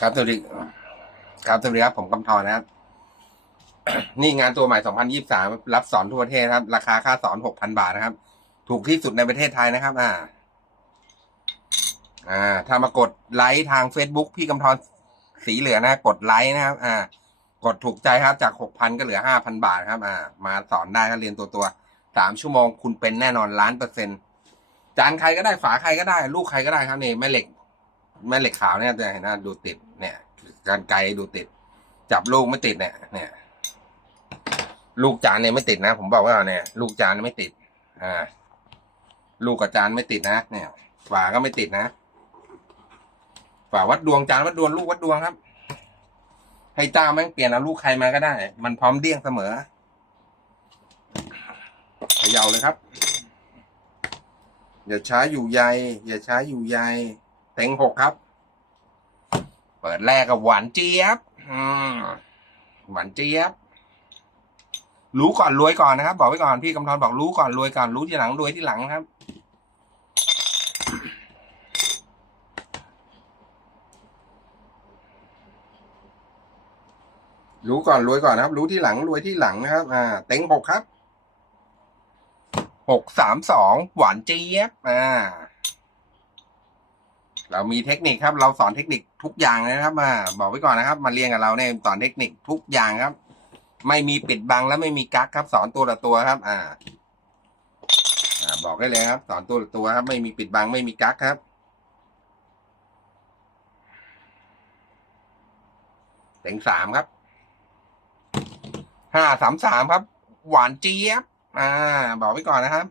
ครับสวัสดีครับสวัสดีครับ ผมกำธรนะครับ นี่งานตัวใหม่ 2023 รับสอนทั่วประเทศครับ ราคาค่าสอน 6,000 บาทนะครับ ถูกที่สุดในประเทศไทยนะครับ อ่า อ่า ถ้ามากดไลค์ทาง Facebook พี่กำธรสีเหลืองนะ กดไลค์นะครับ อ่า กดถูกใจครับ จาก 6,000 ก็เหลือ 5,000 บาทครับ อ่า มาสอนได้ครับเรียนตัวตัวสามชั่วโมงคุณเป็นแน่นอนล้านเปอร์เซ็นต์จานใครก็ได้ฝาใครก็ได้ ลูกใครก็ได้ครับนี่แม่เหล็กแม่เหล็กขาวเนี่ยจะเห็นนะดูติด การไกลดูติด จับลูกไม่ติดเนี่ยเนี่ย ลูกจานเนี่ยไม่ติดนะ ผมบอกไว้ก่อนเนี่ย ลูกจานไม่ติด อ่า ลูกกับจานไม่ติดนะเนี่ยฝาก็ไม่ติดนะฝาวัดดวงจานวัดดวงลูกวัดดวงครับ ให้เจ้าแม่งเปลี่ยนเอาลูกใครมาก็ได้ มันพร้อมเดี้ยงเสมอเขย่าเลยครับ อย่าช้าอยู่ใยอย่าช้าอยู่ใยเต็งหกครับ เปิดแรกกับหวานเจี๊ยบหวานเจี๊ยบ รู้ก่อนรวยก่อนนะครับ บอกไว้ก่อนพี่กำธรบอกรู้ก่อนรวยก่อนรู้ทีหลังรวยที่หลังครับ รู้ก่อนรวยก่อนนะครับ รู้ที่หลังรวยที่หลังนะครับ อ่า เต็งหกครับหกสามสองหวานเจี๊ยบ อ่า เรามีเทคนิคครับ เราสอนเทคนิคทุกอย่างนะครับ มา บอกไว้ก่อนนะครับ มาเรียนกับเราเนี่ยสอนเทคนิคทุกอย่างครับ ไม่มีปิดบังและไม่มีกั๊กครับ สอนตัวละตัวครับ อ่า อ่า บอกได้เลยครับ สอนตัวละตัวครับ ไม่มีปิดบังไม่มีกั๊กครับเต็งสามครับห้าสามสามครับ หวานเจี๊ยบ อ่า บอกไว้ก่อนนะครับ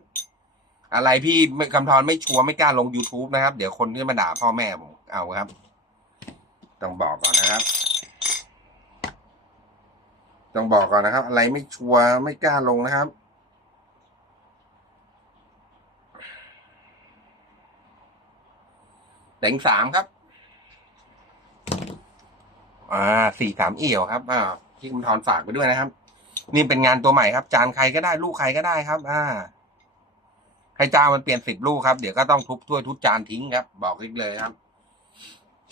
อะไรพี่ไม่คำทอนไม่ชัวร์ไม่กล้าลง youtube นะครับ เดี๋ยวคนที่มาด่าพ่อแม่ผมเอาครับ ต้องบอกก่อนนะครับ ต้องบอกก่อนนะครับ อะไรไม่ชัวร์ไม่กล้าลงนะครับเต็งสามครับ อ่าสี่สามเอี่ยวครับอ่าพี่คุณทอนฝากไปด้วยนะครับ นี่เป็นงานตัวใหม่ครับ จานใครก็ได้ลูกใครก็ได้ครับ อ่า ให้เจ้ามันเปลี่ยนสิบลูกครับ เดี๋ยวก็ต้องทุบถ้วยทุบจานทิ้งครับ บอกอีกเลยครับ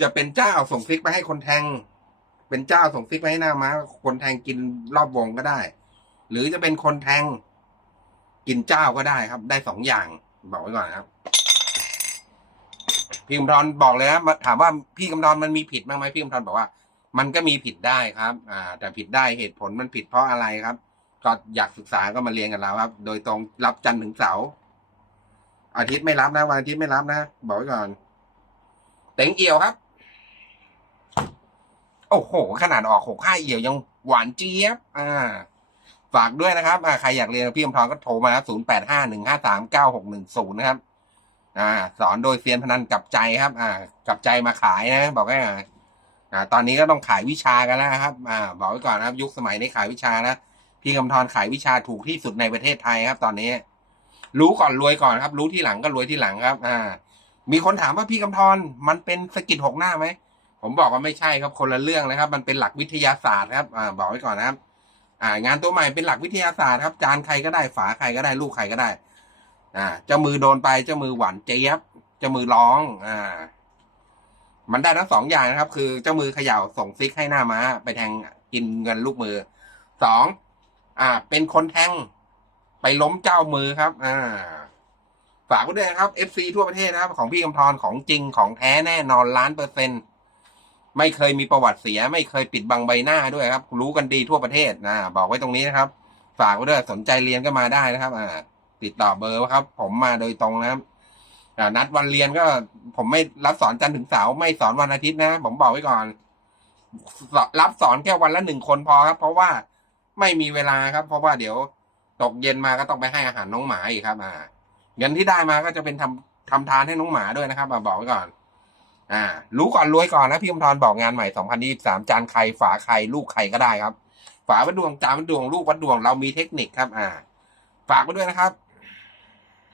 จะเป็นเจ้าส่งฟิกไปให้คนแทง เป็นเจ้าส่งฟิกไปให้หน้าม้าคนแทงกินรอบวงก็ได้ หรือจะเป็นคนแทง กินเจ้าก็ได้ครับ ได้สองอย่าง บอกไว้ก่อนครับ พี่กำธรบอกเลยนะถามว่าพี่กำธรมันมีผิดบ้างไหมพี่กำธรบอกว่า มันก็มีผิดได้ครับ อ่า แต่ผิดได้เหตุผลมันผิดเพราะอะไรครับ ก็อยากศึกษาก็มาเรียนกับเราครับ โดยตรงรับจันทร์ถึงเสาร์ อาทิตย์ไม่รับนะวันอาทิตย์ไม่รับนะ บอกไว้ก่อน เต็งเอี่ยวครับ โอ้โห ขนาดออกหกห้าเอี่ยวยังหวานเจี๊ยบ อ่า ฝากด้วยนะครับอ่าใครอยากเรียนกับพี่อมทองก็โทรมาครับศูนย์แปดห้าหนึ่งห้าสามเก้าหกหนึ่งศูนย์นะครับ อ่า สอนโดยเซียนพนันกับใจครับ อ่า กับใจมาขายนะ บอกให้อ่าอ่าตอนนี้ก็ต้องขายวิชากันแล้วครับ อ่า บอกไว้ก่อนนะครับ ยุคสมัยนี้ขายวิชานะ พี่กำธรขายวิชาถูกที่สุดในประเทศไทยครับ ตอนนี้ รู้ก่อนรวยก่อนครับ รู้ที่หลังก็รวยที่หลังครับ อ่า มีคนถามว่าพี่กำธรมันเป็นสกิดหกหน้าไหมผมบอกว่าไม่ใช่ครับคนละเรื่องนะครับ มันเป็นหลักวิทยาศาสตร์ครับ อ่า บอกไว้ก่อนนะครับ อ่า งานตัวใหม่เป็นหลักวิทยาศาสตร์ครับ จานใครก็ได้ฝาใครก็ได้ลูกใครก็ได้ อ่าเจ้ามือโดนไปเจ้ามือหวานเจี๊ยบเจ้ามือร้อง อ่า มันได้ทั้งสองอย่างนะครับ คือเจ้ามือเขย่าส่งซิกให้หน้าม้า ไปแทงกินเงินลูกมือสองอ่า เป็นคนแทง ไปล้มเจ้ามือครับ อ่า ฝากไว้ด้วยนะครับ FC ทั่วประเทศนะครับ ของพี่กำธรของจริงของแท้แน่นอนล้านเปอร์เซ็นต์ไม่เคยมีประวัติเสีย ไม่เคยปิดบังใบหน้าด้วยครับ รู้กันดีทั่วประเทศนะบอกไว้ตรงนี้นะครับ ฝากไว้ด้วยสนใจเรียนก็มาได้นะครับ อ่า ติดต่อเบอร์ครับ ผมมาโดยตรงนะครับนัดวันเรียนก็ ผมไม่รับสอนจันทร์ถึงเสาร์ไม่สอนวันอาทิตย์นะ ผมบอกไว้ก่อน รับสอนแค่วันละหนึ่งคนพอครับ เพราะว่าไม่มีเวลาครับ เพราะว่าเดี๋ยว ตกเย็นมาก็ต้องไปให้อาหารน้องหมาอีกครับ อ่า เงินที่ได้มาก็จะเป็นทำทำทานให้น้องหมาด้วยนะครับมาบอกไว้ก่อน อ่า รู้ก่อนรวยก่อนนะพี่อมทรบอกงานใหม่สองพันดีสามจานใครฝาใครลูกใครก็ได้ครับ ฝาวัดดวงจานวัดดวงลูกวัดดวงเรามีเทคนิคครับ อ่า ฝากไว้ด้วยนะครับ